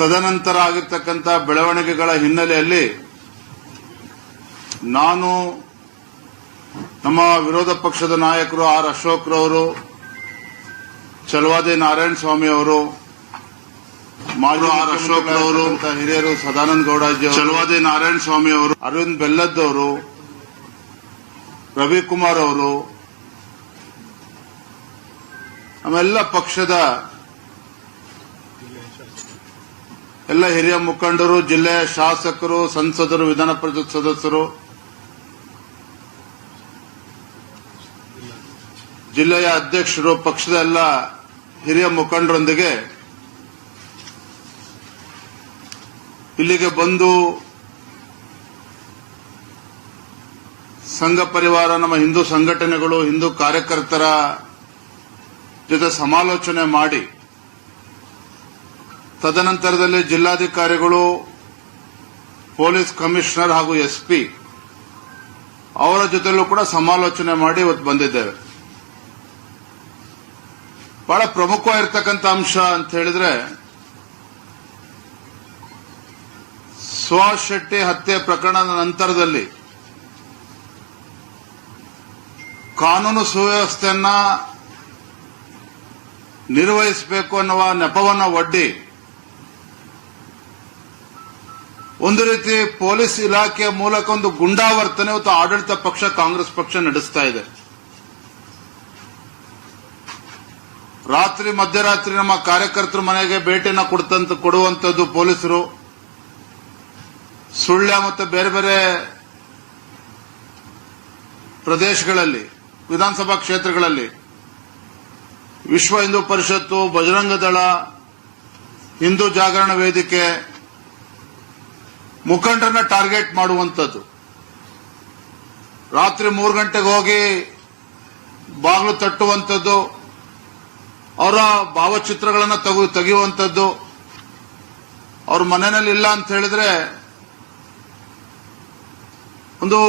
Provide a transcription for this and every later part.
ತದನಂತರ ಆಗಿರ್ತಕ್ಕಂಥ ಬೆಳವಣಿಗೆಗಳ ಹಿನ್ನೆಲೆಯಲ್ಲಿ ನಾನು ನಮ್ಮ ವಿರೋಧ ಪಕ್ಷದ ನಾಯಕರು ಆರ್ ರವರು ಚಲವಾದಿ ನಾರಾಯಣ ಸ್ವಾಮಿ ಅವರು ಮಾಜಿ ಆರ್ ಅಶೋಕ್ರವರು ಹಿರಿಯರು ಸದಾನಂದ ಗೌಡಾಜಿ ಚಲವಾದಿ ನಾರಾಯಣ ಸ್ವಾಮಿ ಅವರು ಅರವಿಂದ್ ಬೆಲ್ಲದ್ ಅವರು ರವಿಕುಮಾರ್ ಅವರು ನಮ್ಮೆಲ್ಲ ಪಕ್ಷದ ಎಲ್ಲ ಹಿರಿಯ ಮುಖಂಡರು ಜಿಲ್ಲೆಯ ಶಾಸಕರು ಸಂಸದರು ವಿಧಾನ ಪರಿಷತ್ ಸದಸ್ಯರು ಜಿಲ್ಲೆಯ ಅಧ್ಯಕ್ಷರು ಪಕ್ಷದ ಎಲ್ಲ ಹಿರಿಯ ಮುಖಂಡರೊಂದಿಗೆ ಇಲ್ಲಿಗೆ ಬಂದು ಸಂಘ ಪರಿವಾರ ನಮ್ಮ ಹಿಂದೂ ಸಂಘಟನೆಗಳು ಹಿಂದೂ ಕಾರ್ಯಕರ್ತರ ಜೊತೆ ಸಮಾಲೋಚನೆ ಮಾಡಿ ತದನಂತರದಲ್ಲಿ ಜಿಲ್ಲಾಧಿಕಾರಿಗಳು ಪೊಲೀಸ್ ಕಮಿಷನರ್ ಹಾಗೂ ಎಸ್ಪಿ ಅವರ ಜೊತೆಲೂ ಕೂಡ ಸಮಾಲೋಚನೆ ಮಾಡಿ ಇವತ್ತು ಬಂದಿದ್ದೇವೆ ಬಹಳ ಪ್ರಮುಖವಾಗಿರ್ತಕ್ಕಂಥ ಅಂಶ ಅಂತ ಹೇಳಿದ್ರೆ ಶೆಟ್ಟಿ ಹತ್ಯೆ ಪ್ರಕರಣದ ನಂತರದಲ್ಲಿ ಕಾನೂನು ಸುವ್ಯವಸ್ಥೆಯನ್ನ ನಿರ್ವಹಿಸಬೇಕು ಅನ್ನುವ ನೆಪವನ್ನು ಒಡ್ಡಿ ಒಂದು ರೀತಿ ಪೊಲೀಸ್ ಇಲಾಖೆಯ ಮೂಲಕ ಒಂದು ಗುಂಡಾವರ್ತನೆ ಮತ್ತು ಆಡಳಿತ ಪಕ್ಷ ಕಾಂಗ್ರೆಸ್ ಪಕ್ಷ ನಡೆಸ್ತಾ ಇದೆ ರಾತ್ರಿ ಮಧ್ಯರಾತ್ರಿ ನಮ್ಮ ಕಾರ್ಯಕರ್ತರ ಮನೆಗೆ ಭೇಟಿಯನ್ನು ಕೊಡ್ತಂತ ಕೊಡುವಂಥದ್ದು ಪೊಲೀಸರು ಸುಳ್ಯ ಮತ್ತು ಬೇರೆ ಬೇರೆ ಪ್ರದೇಶಗಳಲ್ಲಿ ವಿಧಾನಸಭಾ ಕ್ಷೇತ್ರಗಳಲ್ಲಿ ವಿಶ್ವ ಹಿಂದೂ ಪರಿಷತ್ತು ಬಜರಂಗ ದಳ ಹಿಂದೂ ಜಾಗರಣ ವೇದಿಕೆ ಮುಖಂಡರನ್ನ ಟಾರ್ಗೆಟ್ ಮಾಡುವಂಥದ್ದು ರಾತ್ರಿ ಮೂರು ಗಂಟೆಗೆ ಹೋಗಿ ಬಾಗಿಲು ತಟ್ಟುವಂಥದ್ದು ಅವರ ಭಾವಚಿತ್ರಗಳನ್ನು ತೆಗೆ ತೆಗೆಯುವಂಥದ್ದು ಅವ್ರ ಮನೆಯಲ್ಲಿ ಇಲ್ಲ ಅಂತ ಹೇಳಿದ್ರೆ ಒಂದು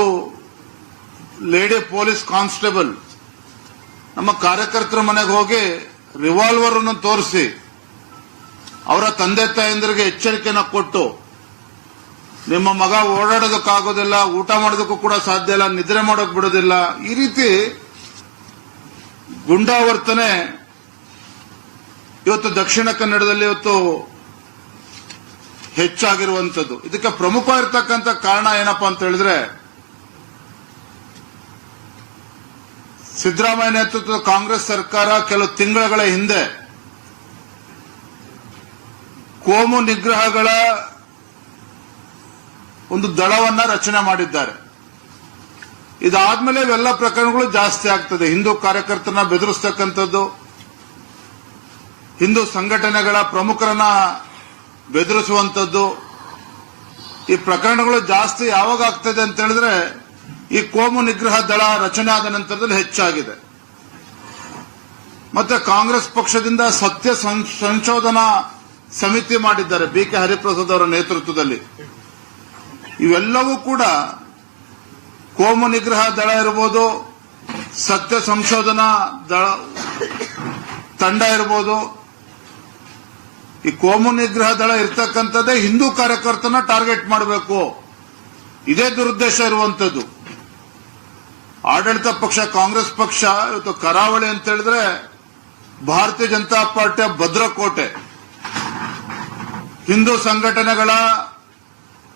ಲೇಡಿ ಪೊಲೀಸ್ ಕಾನ್ಸ್ಟೇಬಲ್ ನಮ್ಮ ಕಾರ್ಯಕರ್ತರ ಮನೆಗೆ ಹೋಗಿ ರಿವಾಲ್ವರ್ ಅನ್ನು ತೋರಿಸಿ ಅವರ ತಂದೆ ತಾಯಂದಿರಿಗೆ ಎಚ್ಚರಿಕೆಯನ್ನು ಕೊಟ್ಟು ನಿಮ್ಮ ಮಗ ಓಡಾಡೋದಕ್ಕಾಗೋದಿಲ್ಲ ಊಟ ಮಾಡೋದಕ್ಕೂ ಕೂಡ ಸಾಧ್ಯ ಇಲ್ಲ ನಿದ್ರೆ ಮಾಡೋಕ್ ಬಿಡೋದಿಲ್ಲ ಈ ರೀತಿ ಗುಂಡಾವರ್ತನೆ ಇವತ್ತು ದಕ್ಷಿಣ ಕನ್ನಡದಲ್ಲಿ ಇವತ್ತು ಹೆಚ್ಚಾಗಿರುವಂಥದ್ದು ಇದಕ್ಕೆ ಪ್ರಮುಖ ಇರತಕ್ಕಂಥ ಕಾರಣ ಏನಪ್ಪಾ ಅಂತ ಹೇಳಿದ್ರೆ ಸಿದ್ದರಾಮಯ್ಯ ನೇತೃತ್ವದ ಕಾಂಗ್ರೆಸ್ ಸರ್ಕಾರ ಕೆಲವು ತಿಂಗಳುಗಳ ಹಿಂದೆ ಕೋಮು ನಿಗ್ರಹಗಳ ಒಂದು ದಳವನ್ನ ರಚನೆ ಮಾಡಿದ್ದಾರೆ ಇದಾದ್ಮೇಲೆ ಇವೆಲ್ಲ ಪ್ರಕರಣಗಳು ಜಾಸ್ತಿ ಆಗ್ತದೆ ಹಿಂದೂ ಕಾರ್ಯಕರ್ತರನ್ನ ಬೆದರಿಸ್ತಕ್ಕಂಥದ್ದು ಹಿಂದೂ ಸಂಘಟನೆಗಳ ಪ್ರಮುಖರನ್ನ ಬೆದರಿಸುವಂಥದ್ದು ಈ ಪ್ರಕರಣಗಳು ಜಾಸ್ತಿ ಯಾವಾಗ ಆಗ್ತದೆ ಅಂತ ಹೇಳಿದ್ರೆ ಈ ಕೋಮು ನಿಗ್ರಹ ದಳ ರಚನೆ ಆದ ನಂತರದಲ್ಲಿ ಹೆಚ್ಚಾಗಿದೆ ಮತ್ತೆ ಕಾಂಗ್ರೆಸ್ ಪಕ್ಷದಿಂದ ಸತ್ಯ ಸಂಶೋಧನಾ ಸಮಿತಿ ಮಾಡಿದ್ದಾರೆ ಬಿ ಕೆ ಹರಿಪ್ರಸಾದ್ ಅವರ ನೇತೃತ್ವದಲ್ಲಿ ಇವೆಲ್ಲವೂ ಕೂಡ ಕೋಮು ನಿಗ್ರಹ ದಳ ಇರ್ಬೋದು ಸತ್ಯ ಸಂಶೋಧನಾ ದಳ ತಂಡ ಇರ್ಬೋದು ಈ ಕೋಮು ನಿಗ್ರಹ ದಳ ಇರತಕ್ಕಂಥದ್ದೇ ಹಿಂದೂ ಕಾರ್ಯಕರ್ತನ ಟಾರ್ಗೆಟ್ ಮಾಡಬೇಕು ಇದೇ ದುರುದ್ದೇಶ ಇರುವಂಥದ್ದು ಆಡಳಿತ ಪಕ್ಷ ಕಾಂಗ್ರೆಸ್ ಪಕ್ಷ ಇವತ್ತು ಕರಾವಳಿ ಅಂತ ಹೇಳಿದ್ರೆ ಭಾರತೀಯ ಜನತಾ ಪಾರ್ಟಿಯ ಭದ್ರಕೋಟೆ ಹಿಂದೂ ಸಂಘಟನೆಗಳ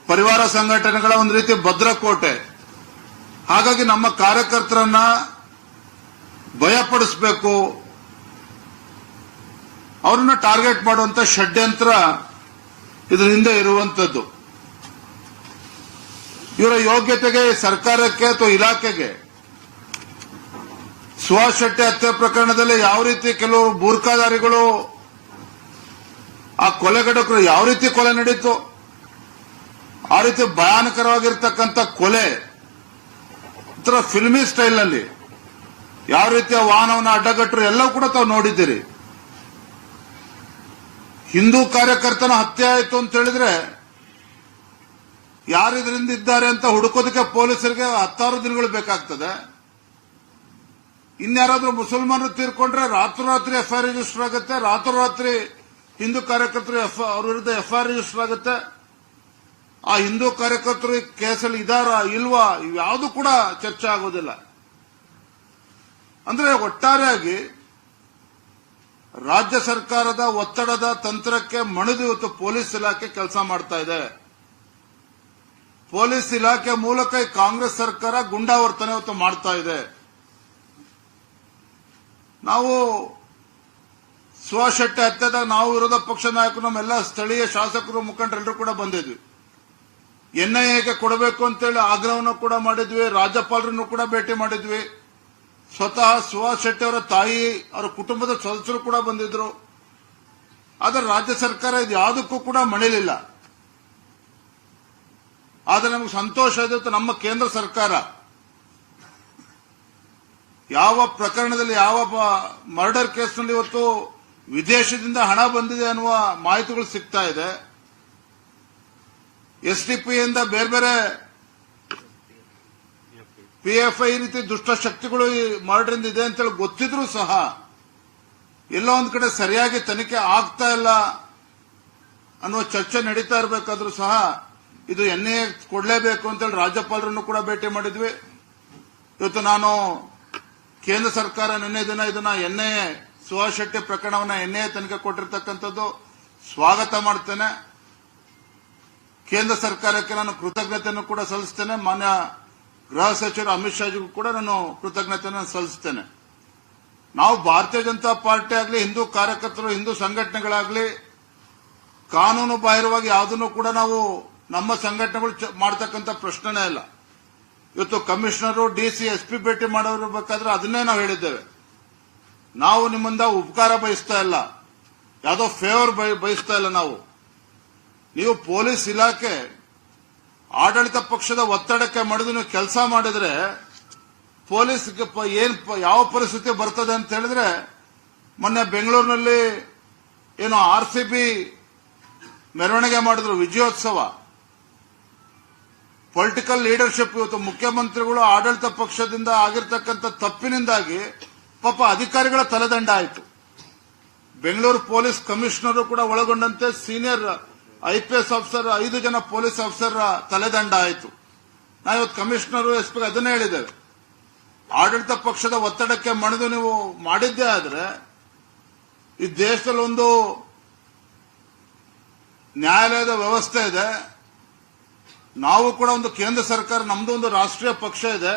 ಪರಿವಾರ ಸಂಘಟನೆಗಳ ಒಂದು ರೀತಿ ಭದ್ರಕೋಟೆ ಹಾಗಾಗಿ ನಮ್ಮ ಕಾರ್ಯಕರ್ತರನ್ನ ಭಯಪಡಿಸಬೇಕು ಅವರನ್ನ ಟಾರ್ಗೆಟ್ ಮಾಡುವಂತ ಷಡ್ಯಂತ್ರ ಇದರ ಹಿಂದೆ ಇರುವಂತದ್ದು ಇವರ ಯೋಗ್ಯತೆಗೆ ಸರ್ಕಾರಕ್ಕೆ ಅಥವಾ ಇಲಾಖೆಗೆ ಸುಭಾಷ್ ಶೆಟ್ಟಿ ಹತ್ಯೆ ಪ್ರಕರಣದಲ್ಲಿ ಯಾವ ರೀತಿ ಕೆಲವು ಬೂರ್ಖಾದಾರಿಗಳು ಆ ಕೊಲೆಗಡಕರು ಯಾವ ರೀತಿ ಕೊಲೆ ನಡೀತು ಆ ರೀತಿ ಭಯಾನಕರವಾಗಿರ್ತಕ್ಕಂಥ ಕೊಲೆ ಒಂಥರ ಫಿಲ್ಮಿ ಸ್ಟೈಲ್ನಲ್ಲಿ ಯಾವ ರೀತಿಯ ವಾಹನವನ್ನು ಅಡ್ಡಗಟ್ಟರು ಎಲ್ಲವೂ ಕೂಡ ತಾವು ನೋಡಿದ್ದೀರಿ ಹಿಂದೂ ಕಾರ್ಯಕರ್ತನ ಹತ್ಯೆ ಆಯಿತು ಅಂತ ಹೇಳಿದ್ರೆ ಯಾರಿದ್ರಿಂದ ಇದ್ದಾರೆ ಅಂತ ಹುಡುಕೋದಕ್ಕೆ ಪೊಲೀಸರಿಗೆ ಹತ್ತಾರು ದಿನಗಳು ಬೇಕಾಗ್ತದೆ ಇನ್ಯಾರಾದರೂ ಮುಸಲ್ಮಾನರು ತೀರ್ಕೊಂಡ್ರೆ ರಾತ್ರೋರಾತ್ರಿ ಎಫ್ಐಆರ್ ರಿಜಿಸ್ಟರ್ ಆಗುತ್ತೆ ರಾತ್ರೋರಾತ್ರಿ ಹಿಂದೂ ಕಾರ್ಯಕರ್ತರು ಅವರ ವಿರುದ್ಧ ಎಫ್ಐಆರ್ ರಿಜಿಸ್ಟರ್ ಆಗುತ್ತೆ ಆ ಹಿಂದೂ ಕಾರ್ಯಕರ್ತರು ಕೇಸಲ್ಲಿ ಇದಾರಾ ಇಲ್ವಾ ಇವ್ಯಾವುದು ಕೂಡ ಚರ್ಚೆ ಆಗೋದಿಲ್ಲ ಅಂದ್ರೆ ಒಟ್ಟಾರೆಯಾಗಿ ರಾಜ್ಯ ಸರ್ಕಾರದ ಒತ್ತಡದ ತಂತ್ರಕ್ಕೆ ಮಣಿದು ಇವತ್ತು ಪೊಲೀಸ್ ಇಲಾಖೆ ಕೆಲಸ ಮಾಡ್ತಾ ಇದೆ ಪೊಲೀಸ್ ಇಲಾಖೆ ಮೂಲಕ ಕಾಂಗ್ರೆಸ್ ಸರ್ಕಾರ ಗುಂಡಾವರ್ತನೆ ಇವತ್ತು ಮಾಡ್ತಾ ಇದೆ ನಾವು ಶೆಟ್ಟಿ ಹತ್ಯೆದಾಗ ನಾವು ವಿರೋಧ ಪಕ್ಷ ನಾಯಕರು ನಮ್ಮೆಲ್ಲ ಸ್ಥಳೀಯ ಶಾಸಕರು ಮುಖಂಡರೆಲ್ಲರೂ ಕೂಡ ಬಂದಿದ್ವಿ ಎನ್ಐಎಗೆ ಕೊಡಬೇಕು ಅಂತೇಳಿ ಆಗ್ರಹವನ್ನು ಕೂಡ ಮಾಡಿದ್ವಿ ರಾಜ್ಯಪಾಲರನ್ನು ಕೂಡ ಭೇಟಿ ಮಾಡಿದ್ವಿ ಸ್ವತಃ ಸುಹಾಸ್ ಶೆಟ್ಟಿ ಅವರ ತಾಯಿ ಅವರ ಕುಟುಂಬದ ಸದಸ್ಯರು ಕೂಡ ಬಂದಿದ್ರು ಆದರೆ ರಾಜ್ಯ ಸರ್ಕಾರ ಇದು ಯಾವುದಕ್ಕೂ ಕೂಡ ಮಣಿಲಿಲ್ಲ ಆದರೆ ನಮಗೆ ಸಂತೋಷ ಆದಿತ್ತು ನಮ್ಮ ಕೇಂದ್ರ ಸರ್ಕಾರ ಯಾವ ಪ್ರಕರಣದಲ್ಲಿ ಯಾವ ಮರ್ಡರ್ ಕೇಸ್ನಲ್ಲಿ ಇವತ್ತು ವಿದೇಶದಿಂದ ಹಣ ಬಂದಿದೆ ಅನ್ನುವ ಮಾಹಿತಿಗಳು ಸಿಗ್ತಾ ಇದೆ ಎಸ್ ಡಿ ಪಿಯಿಂದ ಬೇರೆ ಬೇರೆ ಪಿಎಫ್ಐ ರೀತಿ ದುಷ್ಟಶಕ್ತಿಗಳು ಮಾಡ್ರಿಂದ ಇದೆ ಅಂತೇಳಿ ಗೊತ್ತಿದ್ರೂ ಸಹ ಎಲ್ಲೋ ಒಂದು ಕಡೆ ಸರಿಯಾಗಿ ತನಿಖೆ ಆಗ್ತಾ ಇಲ್ಲ ಅನ್ನುವ ಚರ್ಚೆ ನಡೀತಾ ಇರಬೇಕಾದ್ರೂ ಸಹ ಇದು ಎನ್ಎ ಕೊಡಲೇಬೇಕು ಅಂತೇಳಿ ರಾಜ್ಯಪಾಲರನ್ನು ಕೂಡ ಭೇಟಿ ಮಾಡಿದ್ವಿ ಇವತ್ತು ನಾನು ಕೇಂದ್ರ ಸರ್ಕಾರ ನಿನ್ನೆ ದಿನ ಇದನ್ನ ಎನ್ಎ ಸುಹಾಸ್ ಶೆಟ್ಟಿ ಪ್ರಕರಣವನ್ನು ಎನ್ಐಎ ತನಿಖೆ ಕೊಟ್ಟಿರ್ತಕ್ಕಂಥದ್ದು ಸ್ವಾಗತ ಮಾಡ್ತೇನೆ ಕೇಂದ್ರ ಸರ್ಕಾರಕ್ಕೆ ನಾನು ಕೃತಜ್ಞತೆಯನ್ನು ಕೂಡ ಸಲ್ಲಿಸ್ತೇನೆ ಮಾನ್ಯ ಗೃಹ ಸಚಿವರು ಅಮಿತ್ ಶಾಜಿಗೂ ಕೂಡ ನಾನು ಕೃತಜ್ಞತೆಯನ್ನು ಸಲ್ಲಿಸ್ತೇನೆ ನಾವು ಭಾರತೀಯ ಜನತಾ ಪಾರ್ಟಿ ಆಗಲಿ ಹಿಂದೂ ಕಾರ್ಯಕರ್ತರು ಹಿಂದೂ ಸಂಘಟನೆಗಳಾಗಲಿ ಕಾನೂನು ಬಾಹಿರವಾಗಿ ಯಾವುದನ್ನು ಕೂಡ ನಾವು ನಮ್ಮ ಸಂಘಟನೆಗಳು ಮಾಡತಕ್ಕಂಥ ಪ್ರಶ್ನೆನೇ ಇಲ್ಲ ಇವತ್ತು ಕಮಿಷನರು ಡಿಸಿ ಎಸ್ಪಿ ಭೇಟಿ ಮಾಡೋರು ಬೇಕಾದ್ರೆ ಅದನ್ನೇ ನಾವು ಹೇಳಿದ್ದೇವೆ ನಾವು ನಿಮ್ಮಿಂದ ಉಪಕಾರ ಬಯಸ್ತಾ ಇಲ್ಲ ಯಾವುದೋ ಫೇವರ್ ಬಯಸ್ತಾ ಇಲ್ಲ ನಾವು ನೀವು ಪೊಲೀಸ್ ಇಲಾಖೆ ಆಡಳಿತ ಪಕ್ಷದ ಒತ್ತಡಕ್ಕೆ ಮಾಡಿದ ನೀವು ಕೆಲಸ ಮಾಡಿದ್ರೆ ಪೊಲೀಸ್ ಏನ್ ಯಾವ ಪರಿಸ್ಥಿತಿ ಬರ್ತದೆ ಅಂತ ಹೇಳಿದ್ರೆ ಮೊನ್ನೆ ಬೆಂಗಳೂರಿನಲ್ಲಿ ಏನು ಆರ್ ಸಿ ಬಿ ಮೆರವಣಿಗೆ ಮಾಡಿದ್ರು ವಿಜಯೋತ್ಸವ ಪೊಲಿಟಿಕಲ್ ಲೀಡರ್ಶಿಪ್ ಇವತ್ತು ಮುಖ್ಯಮಂತ್ರಿಗಳು ಆಡಳಿತ ಪಕ್ಷದಿಂದ ಆಗಿರ್ತಕ್ಕಂಥ ತಪ್ಪಿನಿಂದಾಗಿ ಪಾಪ ಅಧಿಕಾರಿಗಳ ತಲೆದಂಡ ಆಯಿತು ಬೆಂಗಳೂರು ಪೊಲೀಸ್ ಕಮಿಷನರು ಕೂಡ ಒಳಗೊಂಡಂತೆ senior I P S officer ಐದು ಜನ ಪೊಲೀಸ್ ಆಫೀಸರ್ ತಲೆದಂಡ ಆಯಿತು ನಾ ಇವತ್ತು ಕಮಿಷನರ್ ಎಸ್ ಪಿ ಅದನ್ನೇ ಹೇಳಿದ್ದೇವೆ ಆಡಳಿತ ಪಕ್ಷದ ಒತ್ತಡಕ್ಕೆ ಮಣಿದು ನೀವು ಮಾಡಿದ್ದೇ ಆದರೆ ಈ ದೇಶದಲ್ಲಿ ಒಂದು ನ್ಯಾಯಾಲಯದ ವ್ಯವಸ್ಥೆ ಇದೆ ನಾವು ಕೂಡ ಒಂದು ಕೇಂದ್ರ ಸರ್ಕಾರ ನಮ್ದು ಒಂದು ರಾಷ್ಟ್ರೀಯ ಪಕ್ಷ ಇದೆ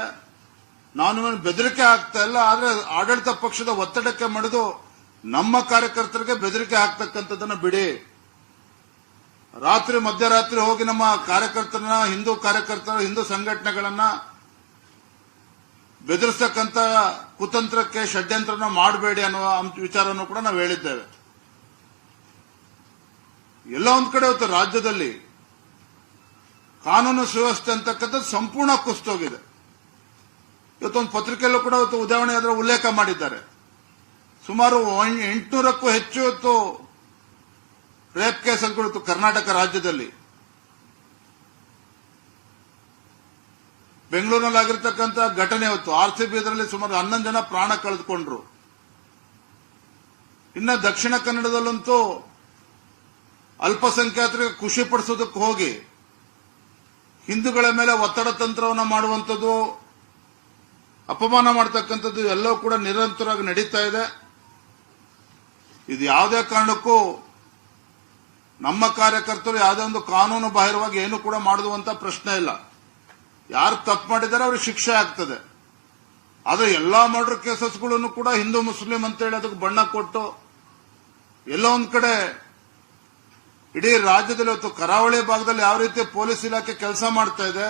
ನಾನು ಬೆದರಿಕೆ ಆಗ್ತಾ ಇಲ್ಲ ಆದರೆ ಆಡಳಿತ ಪಕ್ಷದ ಒತ್ತಡಕ್ಕೆ ಮಣಿದು ನಮ್ಮ ಕಾರ್ಯಕರ್ತರಿಗೆ ಬೆದರಿಕೆ ಆಗ್ತಕ್ಕಂಥದ್ದನ್ನು ಬಿಡಿ ರಾತ್ರಿ ಮಧ್ಯರಾತ್ರಿ ಹೋಗಿ ನಮ್ಮ ಕಾರ್ಯಕರ್ತರನ್ನ ಹಿಂದೂ ಕಾರ್ಯಕರ್ತರು ಹಿಂದೂ ಸಂಘಟನೆಗಳನ್ನ ಬೆದರಿಸತಕ್ಕಂತ ಕುತಂತ್ರಕ್ಕೆ ಷಡ್ಯಂತ್ರ ಮಾಡಬೇಡಿ ಅನ್ನುವ ವಿಚಾರವನ್ನು ಕೂಡ ನಾವು ಹೇಳಿದ್ದೇವೆ ಎಲ್ಲ ಒಂದ್ ಕಡೆ ಇವತ್ತು ರಾಜ್ಯದಲ್ಲಿ ಕಾನೂನು ಸುವ್ಯವಸ್ಥೆ ಅಂತಕ್ಕಂಥದ್ದು ಸಂಪೂರ್ಣ ಕುಸ್ತೋಗಿದೆ ಇವತ್ತೊಂದು ಪತ್ರಿಕೆಯಲ್ಲೂ ಕೂಡ ಇವತ್ತು ಉದಾಹರಣೆ ಅದರ ಉಲ್ಲೇಖ ಮಾಡಿದ್ದಾರೆ ಸುಮಾರು ಎಂಟುನೂರಕ್ಕೂ ಹೆಚ್ಚು ಇವತ್ತು ರೇಪ್ ಕೇಸ್ ಅಂದ್ಕೊಳ್ತು ಕರ್ನಾಟಕ ರಾಜ್ಯದಲ್ಲಿ ಬೆಂಗಳೂರಿನಲ್ಲಿ ಆಗಿರ್ತಕ್ಕಂಥ ಘಟನೆ ಇವತ್ತು ಆರ್ ಸಿ ಸುಮಾರು ಹನ್ನೊಂದು ಜನ ಪ್ರಾಣ ಕಳೆದುಕೊಂಡ್ರು ಇನ್ನು ದಕ್ಷಿಣ ಕನ್ನಡದಲ್ಲಂತೂ ಅಲ್ಪಸಂಖ್ಯಾತರಿಗೆ ಖುಷಿ ಪಡಿಸೋದಕ್ಕೆ ಹೋಗಿ ಹಿಂದೂಗಳ ಮೇಲೆ ಒತ್ತಡ ತಂತ್ರವನ್ನು ಮಾಡುವಂಥದ್ದು ಅಪಮಾನ ಮಾಡತಕ್ಕಂಥದ್ದು ಎಲ್ಲವೂ ಕೂಡ ನಿರಂತರವಾಗಿ ನಡೀತಾ ಇದೆ ಇದು ಯಾವುದೇ ಕಾರಣಕ್ಕೂ ನಮ್ಮ ಕಾರ್ಯಕರ್ತರು ಯಾವುದೇ ಒಂದು ಕಾನೂನು ಬಾಹಿರವಾಗಿ ಏನು ಕೂಡ ಅಂತ ಪ್ರಶ್ನೆ ಇಲ್ಲ ಯಾರು ತಪ್ಪು ಮಾಡಿದ್ದಾರೆ ಅವ್ರಿಗೆ ಶಿಕ್ಷೆ ಆಗ್ತದೆ ಆದರೆ ಎಲ್ಲಾ ಮರ್ಡರ್ ಕೇಸಸ್ಗಳನ್ನು ಕೂಡ ಹಿಂದೂ ಮುಸ್ಲಿಂ ಅಂತೇಳಿ ಅದಕ್ಕೆ ಬಣ್ಣ ಕೊಟ್ಟು ಎಲ್ಲೋ ಒಂದು ಕಡೆ ಇಡೀ ರಾಜ್ಯದಲ್ಲಿ ಇವತ್ತು ಕರಾವಳಿ ಭಾಗದಲ್ಲಿ ಯಾವ ರೀತಿ ಪೊಲೀಸ್ ಇಲಾಖೆ ಕೆಲಸ ಮಾಡ್ತಾ ಇದೆ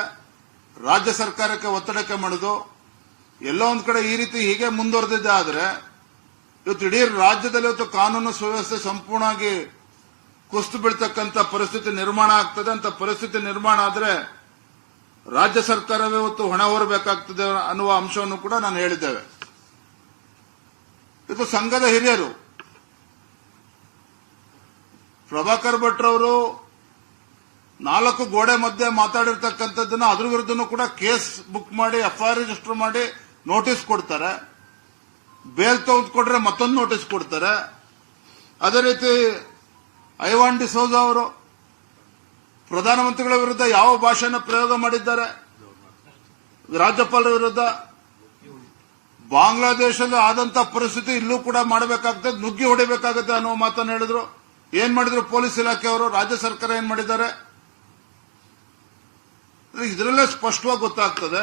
ರಾಜ್ಯ ಸರ್ಕಾರಕ್ಕೆ ಒತ್ತಡಕ್ಕೆ ಮಾಡುದು ಎಲ್ಲೋ ಒಂದು ಕಡೆ ಈ ರೀತಿ ಹೀಗೆ ಮುಂದುವರೆದಿದೆ ಆದರೆ ಇವತ್ತು ಇಡೀ ರಾಜ್ಯದಲ್ಲಿ ಇವತ್ತು ಕಾನೂನು ಸುವ್ಯವಸ್ಥೆ ಸಂಪೂರ್ಣವಾಗಿ ಕುಸ್ತು ಬೀಳ್ತಕ್ಕಂಥ ಪರಿಸ್ಥಿತಿ ನಿರ್ಮಾಣ ಆಗ್ತದೆ ಅಂತ ಪರಿಸ್ಥಿತಿ ನಿರ್ಮಾಣ ಆದರೆ ರಾಜ್ಯ ಸರ್ಕಾರವೇ ಇವತ್ತು ಹೊಣೆ ಹೊರಬೇಕಾಗ್ತದೆ ಅನ್ನುವ ಅಂಶವನ್ನು ಕೂಡ ನಾನು ಹೇಳಿದ್ದೇವೆ ಇದು ಸಂಘದ ಹಿರಿಯರು ಪ್ರಭಾಕರ್ ಅವರು ನಾಲ್ಕು ಗೋಡೆ ಮಧ್ಯೆ ಮಾತಾಡಿರ್ತಕ್ಕಂಥದ್ದನ್ನು ಅದ್ರ ವಿರುದ್ಧನೂ ಕೂಡ ಕೇಸ್ ಬುಕ್ ಮಾಡಿ ಎಫ್ಐಆರ್ ರಿಜಿಸ್ಟರ್ ಮಾಡಿ ನೋಟಿಸ್ ಕೊಡ್ತಾರೆ ಬೇಲ್ ತೆಗೆದುಕೊಟ್ರೆ ಮತ್ತೊಂದು ನೋಟಿಸ್ ಕೊಡ್ತಾರೆ ಅದೇ ರೀತಿ ಐವಾನ್ ಡಿಸೋಜ ಅವರು ಪ್ರಧಾನಮಂತ್ರಿಗಳ ವಿರುದ್ಧ ಯಾವ ಭಾಷೆಯನ್ನು ಪ್ರಯೋಗ ಮಾಡಿದ್ದಾರೆ ರಾಜ್ಯಪಾಲರ ವಿರುದ್ಧ ಬಾಂಗ್ಲಾದೇಶದಲ್ಲಿ ಆದಂತಹ ಪರಿಸ್ಥಿತಿ ಇಲ್ಲೂ ಕೂಡ ಮಾಡಬೇಕಾಗುತ್ತೆ ನುಗ್ಗಿ ಹೊಡಿಬೇಕಾಗುತ್ತೆ ಅನ್ನೋ ಮಾತನ್ನು ಹೇಳಿದ್ರು ಏನ್ ಮಾಡಿದ್ರು ಪೊಲೀಸ್ ಇಲಾಖೆಯವರು ರಾಜ್ಯ ಸರ್ಕಾರ ಏನ್ ಮಾಡಿದ್ದಾರೆ ಇದರಲ್ಲೇ ಸ್ಪಷ್ಟವಾಗಿ ಗೊತ್ತಾಗ್ತದೆ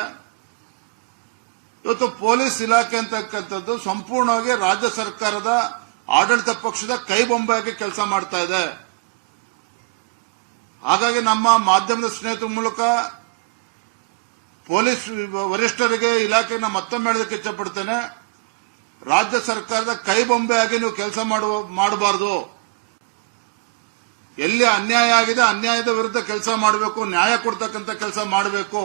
ಇವತ್ತು ಪೊಲೀಸ್ ಇಲಾಖೆ ಅಂತಕ್ಕಂಥದ್ದು ಸಂಪೂರ್ಣವಾಗಿ ರಾಜ್ಯ ಸರ್ಕಾರದ ಆಡಳಿತ ಪಕ್ಷದ ಕೈ ಬೊಂಬೆಯಾಗಿ ಕೆಲಸ ಮಾಡ್ತಾ ಇದೆ ಹಾಗಾಗಿ ನಮ್ಮ ಮಾಧ್ಯಮದ ಸ್ನೇಹಿತರ ಮೂಲಕ ಪೊಲೀಸ್ ವರಿಷ್ಠರಿಗೆ ಇಲಾಖೆಯನ್ನು ಮತ್ತೊಮ್ಮೆ ಹೇಳೋದಕ್ಕೆ ಇಷ್ಟಪಡ್ತೇನೆ ರಾಜ್ಯ ಸರ್ಕಾರದ ಕೈ ಬೊಂಬೆಯಾಗಿ ನೀವು ಕೆಲಸ ಮಾಡಬಾರದು ಎಲ್ಲಿ ಅನ್ಯಾಯ ಆಗಿದೆ ಅನ್ಯಾಯದ ವಿರುದ್ಧ ಕೆಲಸ ಮಾಡಬೇಕು ನ್ಯಾಯ ಕೊಡ್ತಕ್ಕಂಥ ಕೆಲಸ ಮಾಡಬೇಕು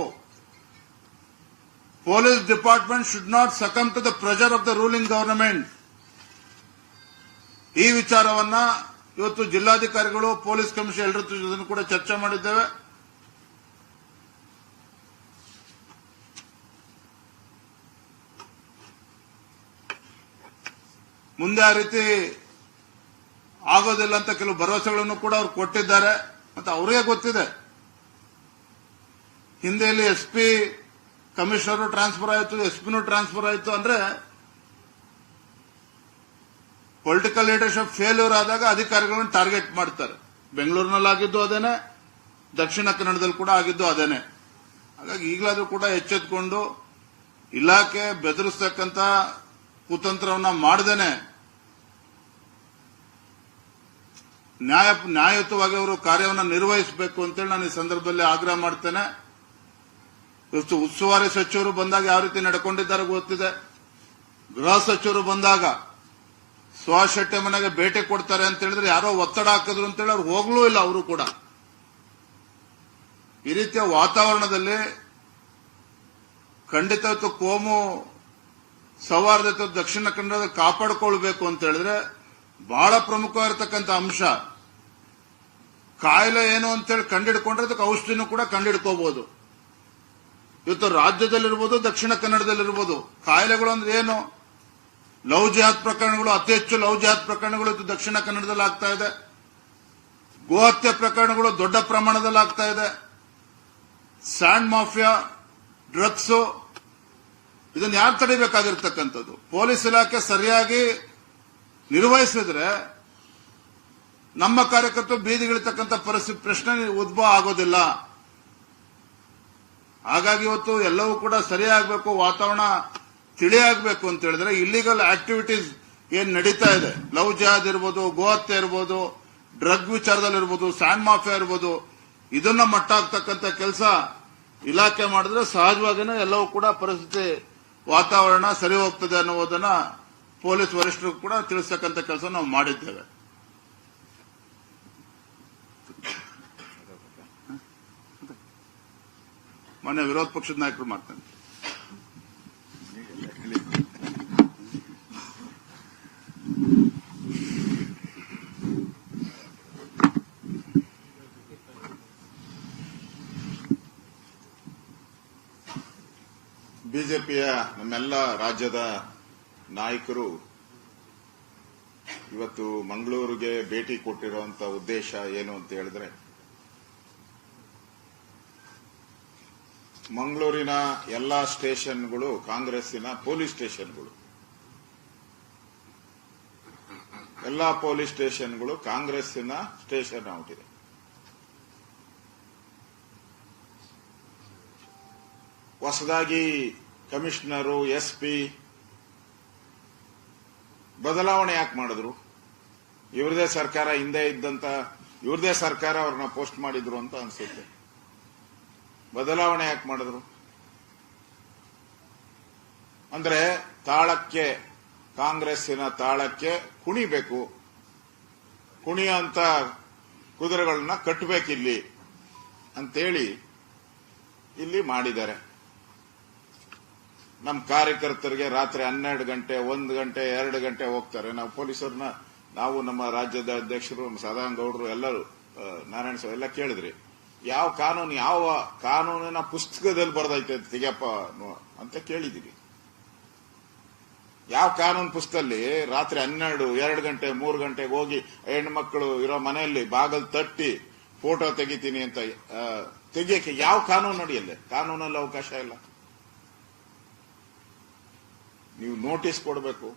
police department should not succumb to the pressure of the ruling government ಈ ವಿಚಾರವನ್ನ ಇವತ್ತು ಜಿಲ್ಲಾಧಿಕಾರಿಗಳು ಪೊಲೀಸ್ ಕಮಿಷನ್ ಎಲ್ಲರ ಜೊತೆ ಕೂಡ ಚರ್ಚೆ ಮಾಡಿದ್ದೇವೆ ಮುಂದೆ ಆ ರೀತಿ ಆಗೋದಿಲ್ಲ ಅಂತ ಕೆಲವು ಭರವಸೆಗಳನ್ನು ಕೂಡ ಅವರು ಕೊಟ್ಟಿದ್ದಾರೆ ಮತ್ತೆ ಅವರಿಗೆ ಗೊತ್ತಿದೆ ಹಿಂದೆಯಲ್ಲಿ ಎಸ್ಪಿ ಕಮಿಷನರು ಟ್ರಾನ್ಸ್ಫರ್ ಆಯಿತು ಎಸ್ಪಿನೂ ಟ್ರಾನ್ಸ್ಫರ್ ಆಯಿತು ಅಂದ್ರೆ ಪೊಲಿಟಿಕಲ್ ಲೀಡರ್ಶಿಪ್ ಫೇಲ್ಯೂರ್ ಆದಾಗ ಅಧಿಕಾರಿಗಳನ್ನು ಟಾರ್ಗೆಟ್ ಮಾಡ್ತಾರೆ ಬೆಂಗಳೂರಿನಲ್ಲಿ ಆಗಿದ್ದು ಅದೇನೆ ದಕ್ಷಿಣ ಕನ್ನಡದಲ್ಲಿ ಕೂಡ ಆಗಿದ್ದು ಅದೇನೆ ಹಾಗಾಗಿ ಈಗಲಾದರೂ ಕೂಡ ಎಚ್ಚೆತ್ಕೊಂಡು ಇಲಾಖೆ ಬೆದರಿಸತಕ್ಕಂತ ಕುತಂತ್ರವನ್ನು ಮಾಡದೇನೆ ನ್ಯಾಯ ನ್ಯಾಯಯುತವಾಗಿ ಅವರು ಕಾರ್ಯವನ್ನು ನಿರ್ವಹಿಸಬೇಕು ಅಂತೇಳಿ ನಾನು ಈ ಸಂದರ್ಭದಲ್ಲಿ ಆಗ್ರಹ ಮಾಡ್ತೇನೆ ಇವತ್ತು ಉಸ್ತುವಾರಿ ಸಚಿವರು ಬಂದಾಗ ಯಾವ ರೀತಿ ನಡ್ಕೊಂಡಿದ್ದಾರೆ ಗೊತ್ತಿದೆ ಗೃಹ ಸಚಿವರು ಬಂದಾಗ ಸುಹಾಸ್ ಮನೆಗೆ ಭೇಟಿ ಕೊಡ್ತಾರೆ ಅಂತ ಹೇಳಿದ್ರೆ ಯಾರೋ ಒತ್ತಡ ಹಾಕಿದ್ರು ಅಂತೇಳಿ ಅವ್ರು ಹೋಗ್ಲೂ ಇಲ್ಲ ಅವರು ಕೂಡ ಈ ರೀತಿಯ ವಾತಾವರಣದಲ್ಲಿ ಖಂಡಿತ ಕೋಮು ಸೌಹಾರ್ದತೆ ದಕ್ಷಿಣ ಕನ್ನಡದ ಕಾಪಾಡಿಕೊಳ್ಬೇಕು ಅಂತ ಹೇಳಿದ್ರೆ ಬಹಳ ಪ್ರಮುಖವಾಗಿರ್ತಕ್ಕಂಥ ಅಂಶ ಕಾಯಿಲೆ ಏನು ಅಂತೇಳಿ ಕಂಡಿಡ್ಕೊಂಡ್ರೆ ಅದಕ್ಕೆ ಔಷಧಿನೂ ಕೂಡ ಕಂಡಿಡ್ಕೋಬಹುದು ಇವತ್ತು ರಾಜ್ಯದಲ್ಲಿರ್ಬೋದು ದಕ್ಷಿಣ ಕನ್ನಡದಲ್ಲಿರ್ಬೋದು ಕಾಯಿಲೆಗಳು ಅಂದ್ರೆ ಏನು ಲವ್ ಜಿಹಾದ್ ಪ್ರಕರಣಗಳು ಅತಿ ಹೆಚ್ಚು ಲವ್ ಜಿಹಾದ್ ಪ್ರಕರಣಗಳು ದಕ್ಷಿಣ ಕನ್ನಡದಲ್ಲಿ ಆಗ್ತಾ ಇದೆ ಗೋಹತ್ಯೆ ಪ್ರಕರಣಗಳು ದೊಡ್ಡ ಪ್ರಮಾಣದಲ್ಲಿ ಆಗ್ತಾ ಇದೆ ಸ್ಯಾಂಡ್ ಮಾಫಿಯಾ ಡ್ರಗ್ಸ್ ಇದನ್ನು ಯಾರು ತಡಿಬೇಕಾಗಿರ್ತಕ್ಕಂಥದ್ದು ಪೊಲೀಸ್ ಇಲಾಖೆ ಸರಿಯಾಗಿ ನಿರ್ವಹಿಸಿದ್ರೆ ನಮ್ಮ ಕಾರ್ಯಕರ್ತರು ಬೀದಿಗಿಳಿತಕ್ಕಂಥ ಪರಿಸ್ಥಿತಿ ಪ್ರಶ್ನೆ ಉದ್ಭವ ಆಗೋದಿಲ್ಲ ಹಾಗಾಗಿ ಇವತ್ತು ಎಲ್ಲವೂ ಕೂಡ ಸರಿಯಾಗಬೇಕು ವಾತಾವರಣ ತಿಳಿಯಾಗಬೇಕು ಅಂತ ಹೇಳಿದ್ರೆ ಇಲ್ಲಿಗಲ್ ಆಕ್ಟಿವಿಟೀಸ್ ಏನ್ ನಡೀತಾ ಇದೆ ಲವ್ ಜಹಾದ್ ಇರ್ಬೋದು ಗೋಹತ್ಯೆ ಇರ್ಬೋದು ಡ್ರಗ್ ವಿಚಾರದಲ್ಲಿ ಇರ್ಬೋದು ಸ್ಯಾಂಡ್ ಮಾಫಿಯಾ ಇರ್ಬೋದು ಇದನ್ನ ಮಟ್ಟ ಆಗ್ತಕ್ಕಂಥ ಕೆಲಸ ಇಲಾಖೆ ಮಾಡಿದ್ರೆ ಸಹಜವಾಗಿನೇ ಎಲ್ಲವೂ ಕೂಡ ಪರಿಸ್ಥಿತಿ ವಾತಾವರಣ ಸರಿ ಹೋಗ್ತದೆ ಅನ್ನುವುದನ್ನ ಪೊಲೀಸ್ ವರಿಷ್ಠರು ಕೂಡ ತಿಳಿಸ್ತಕ್ಕಂಥ ಕೆಲಸ ನಾವು ಮಾಡಿದ್ದೇವೆ ಮೊನ್ನೆ ವಿರೋಧ ಪಕ್ಷದ ನಾಯಕರು ಮಾಡ್ತಾನೆ ಬಿಜೆಪಿಯ ನಮ್ಮೆಲ್ಲ ರಾಜ್ಯದ ನಾಯಕರು ಇವತ್ತು ಮಂಗಳೂರಿಗೆ ಭೇಟಿ ಕೊಟ್ಟಿರುವಂತಹ ಉದ್ದೇಶ ಏನು ಅಂತ ಹೇಳಿದ್ರೆ ಮಂಗಳೂರಿನ ಎಲ್ಲ ಸ್ಟೇಷನ್ಗಳು ಕಾಂಗ್ರೆಸ್ಸಿನ ಪೊಲೀಸ್ ಸ್ಟೇಷನ್ಗಳು ಎಲ್ಲ ಪೊಲೀಸ್ ಸ್ಟೇಷನ್ಗಳು ಕಾಂಗ್ರೆಸ್ಸಿನ ಸ್ಟೇಷನ್ ಆಗಿದೆ ಹೊಸದಾಗಿ ಕಮಿಷನರು ಎಸ್ ಪಿ ಬದಲಾವಣೆ ಯಾಕೆ ಮಾಡಿದ್ರು ಇವ್ರದೇ ಸರ್ಕಾರ ಹಿಂದೆ ಇದ್ದಂತ ಇವ್ರದೇ ಸರ್ಕಾರ ಅವ್ರನ್ನ ಪೋಸ್ಟ್ ಮಾಡಿದ್ರು ಅಂತ ಅನ್ಸುತ್ತೆ ಬದಲಾವಣೆ ಯಾಕೆ ಮಾಡಿದ್ರು ಅಂದ್ರೆ ತಾಳಕ್ಕೆ ಕಾಂಗ್ರೆಸ್ಸಿನ ತಾಳಕ್ಕೆ ಕುಣಿಬೇಕು ಕುಣಿಯ ಅಂತ ಕುದುರೆಗಳನ್ನ ಕಟ್ಟಬೇಕಿಲ್ಲಿ ಅಂತೇಳಿ ಇಲ್ಲಿ ಮಾಡಿದ್ದಾರೆ ನಮ್ಮ ಕಾರ್ಯಕರ್ತರಿಗೆ ರಾತ್ರಿ ಹನ್ನೆರಡು ಗಂಟೆ ಒಂದು ಗಂಟೆ ಎರಡು ಗಂಟೆ ಹೋಗ್ತಾರೆ ನಾವು ಪೊಲೀಸರನ್ನ ನಾವು ನಮ್ಮ ರಾಜ್ಯದ ಅಧ್ಯಕ್ಷರು ಸದಾನಂದ ಗೌಡರು ಎಲ್ಲರೂ ನಾರಾಯಣ ಎಲ್ಲ ಕೇಳಿದ್ರಿ ಯಾವ ಕಾನೂನು ಯಾವ ಕಾನೂನಿನ ಪುಸ್ತಕದಲ್ಲಿ ಬರ್ದೈತೆ ತೆಗಿಯಪ್ಪ ಅಂತ ಕೇಳಿದ್ದೀವಿ ಯಾವ ಕಾನೂನು ಪುಸ್ತಕದಲ್ಲಿ ರಾತ್ರಿ ಹನ್ನೆರಡು ಎರಡು ಗಂಟೆ ಮೂರು ಗಂಟೆಗೆ ಹೋಗಿ ಹೆಣ್ಮಕ್ಳು ಇರೋ ಮನೆಯಲ್ಲಿ ಬಾಗಲ್ ತಟ್ಟಿ ಫೋಟೋ ತೆಗಿತೀನಿ ಅಂತ ತೆಗಿಯಕ್ಕೆ ಯಾವ ಕಾನೂನು ನಡೆಯಲ್ಲ ಕಾನೂನಲ್ಲಿ ಅವಕಾಶ ಇಲ್ಲ ನೀವು ನೋಟಿಸ್ ಕೊಡಬೇಕು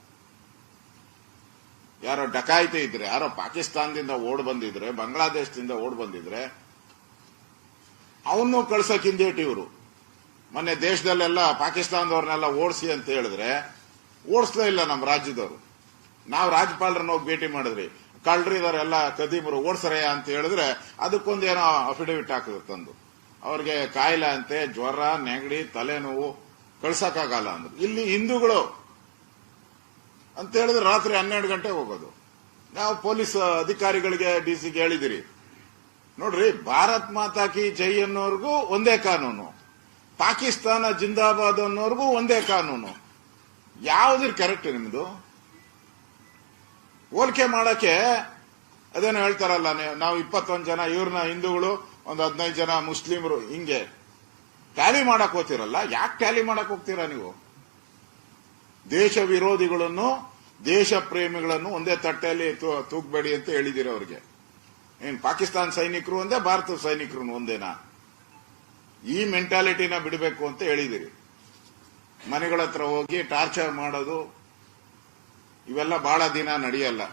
ಯಾರೋ ಡಕಾಯಿತಿ ಇದ್ರೆ ಯಾರೋ ಪಾಕಿಸ್ತಾನದಿಂದ ಓಡ್ ಬಂದಿದ್ರೆ ಬಾಂಗ್ಲಾದೇಶದಿಂದ ಓಡ್ ಬಂದಿದ್ರೆ ಅವನು ಕಳ್ಸಕ್ ಇವರು ಮೊನ್ನೆ ದೇಶದಲ್ಲೆಲ್ಲ ಪಾಕಿಸ್ತಾನದವ್ರನ್ನೆಲ್ಲ ಓಡಿಸಿ ಅಂತ ಹೇಳಿದ್ರೆ ಓಡಿಸ್ಲೇ ಇಲ್ಲ ನಮ್ಮ ರಾಜ್ಯದವರು ನಾವು ರಾಜ್ಯಪಾಲರನ್ನ ಹೋಗಿ ಭೇಟಿ ಮಾಡಿದ್ರಿ ಕಳ್ಳರಿದವರೆಲ್ಲ ಕದೀಮರು ಓಡಿಸ್ರೆ ಅಂತ ಹೇಳಿದ್ರೆ ಅದಕ್ಕೊಂದೇನೋ ಅಫಿಡವಿಟ್ ಹಾಕಿದ್ರು ತಂದು ಅವ್ರಿಗೆ ಕಾಯಿಲೆ ಅಂತೆ ಜ್ವರ ನೆಗಡಿ ತಲೆನೋವು ಕಳ್ಸಕ್ಕಾಗಲ್ಲ ಅಂದ್ರೆ ಇಲ್ಲಿ ಹಿಂದೂಗಳು ಅಂತ ಹೇಳಿದ್ರೆ ರಾತ್ರಿ ಹನ್ನೆರಡು ಗಂಟೆ ಹೋಗೋದು ನಾವು ಪೊಲೀಸ್ ಅಧಿಕಾರಿಗಳಿಗೆ ಡಿ ಸಿಗೆ ಹೇಳಿದಿರಿ ನೋಡ್ರಿ ಭಾರತ್ ಮಾತಾ ಕಿ ಜೈ ಅನ್ನೋರ್ಗೂ ಒಂದೇ ಕಾನೂನು ಪಾಕಿಸ್ತಾನ ಜಿಂದಾಬಾದ್ ಅನ್ನೋರ್ಗೂ ಒಂದೇ ಕಾನೂನು ಯಾವ್ದ್ರ ಕರೆಕ್ಟ್ ನಿಮ್ದು ಹೋಲಿಕೆ ಮಾಡಕ್ಕೆ ಅದೇನು ಹೇಳ್ತಾರಲ್ಲ ನಾವು ಇಪ್ಪತ್ತೊಂದು ಜನ ಇವ್ರನ್ನ ಹಿಂದೂಗಳು ಒಂದು ಹದಿನೈದು ಜನ ಮುಸ್ಲಿಮರು ಹಿಂಗೆ ಟ್ಯಾಲಿ ಮಾಡಕ್ ಹೋಗ್ತಿರಲ್ಲ ಯಾಕೆ ಟ್ಯಾಲಿ ಮಾಡಕ್ ಹೋಗ್ತೀರಾ ನೀವು ದೇಶ ವಿರೋಧಿಗಳನ್ನು ದೇಶ ಪ್ರೇಮಿಗಳನ್ನು ಒಂದೇ ತಟ್ಟೆಯಲ್ಲಿ ತೂಕಬೇಡಿ ಅಂತ ಹೇಳಿದಿರ ಅವ್ರಿಗೆ ಏನು ಪಾಕಿಸ್ತಾನ ಸೈನಿಕರು ಒಂದೇ ಭಾರತ ಸೈನಿಕರು ಒಂದೇನಾ ಈ ಮೆಂಟಾಲಿಟಿನ ಬಿಡಬೇಕು ಅಂತ ಹೇಳಿದಿರಿ ಮನೆಗಳ ಹತ್ರ ಹೋಗಿ ಟಾರ್ಚರ್ ಮಾಡೋದು ಇವೆಲ್ಲ ಬಹಳ ದಿನ ನಡೆಯಲ್ಲ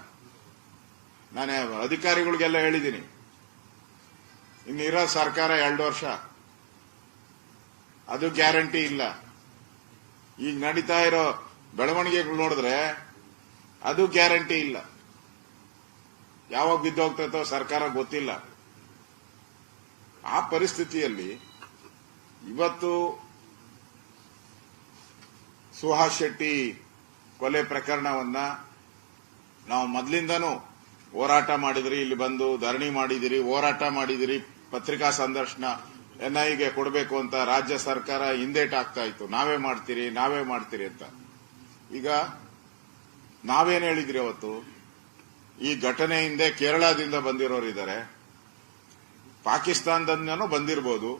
ನಾನೇ ಅಧಿಕಾರಿಗಳಿಗೆಲ್ಲ ಹೇಳಿದ್ದೀನಿ ಇನ್ನಿರೋ ಸರ್ಕಾರ ಎರಡು ವರ್ಷ ಅದು ಗ್ಯಾರಂಟಿ ಇಲ್ಲ ಈಗ ನಡೀತಾ ಇರೋ ಬೆಳವಣಿಗೆಗಳು ನೋಡಿದ್ರೆ ಅದು ಗ್ಯಾರಂಟಿ ಇಲ್ಲ ಯಾವಾಗ ಬಿದ್ದೋಗ್ತೈತೋ ಸರ್ಕಾರ ಗೊತ್ತಿಲ್ಲ ಆ ಪರಿಸ್ಥಿತಿಯಲ್ಲಿ ಇವತ್ತು ಸುಹಾಸ್ ಶೆಟ್ಟಿ ಕೊಲೆ ಪ್ರಕರಣವನ್ನ ನಾವು ಮೊದಲಿಂದನೂ ಹೋರಾಟ ಮಾಡಿದ್ರಿ ಇಲ್ಲಿ ಬಂದು ಧರಣಿ ಮಾಡಿದಿರಿ ಹೋರಾಟ ಮಾಡಿದಿರಿ ಪತ್ರಿಕಾ ಸಂದರ್ಶನ ಎನ್ಐಗೆ ಕೊಡಬೇಕು ಅಂತ ರಾಜ್ಯ ಸರ್ಕಾರ ಆಗ್ತಾ ಇತ್ತು ನಾವೇ ಮಾಡ್ತೀರಿ ನಾವೇ ಮಾಡ್ತೀರಿ ಅಂತ ಈಗ ನಾವೇನು ಹೇಳಿದ್ರಿ ಅವತ್ತು ಈ ಘಟನೆ ಹಿಂದೆ ಕೇರಳದಿಂದ ಬಂದಿರೋರಿದ್ದಾರೆ ಪಾಕಿಸ್ತಾನದಿಂದನೂ ಬಂದಿರಬಹುದು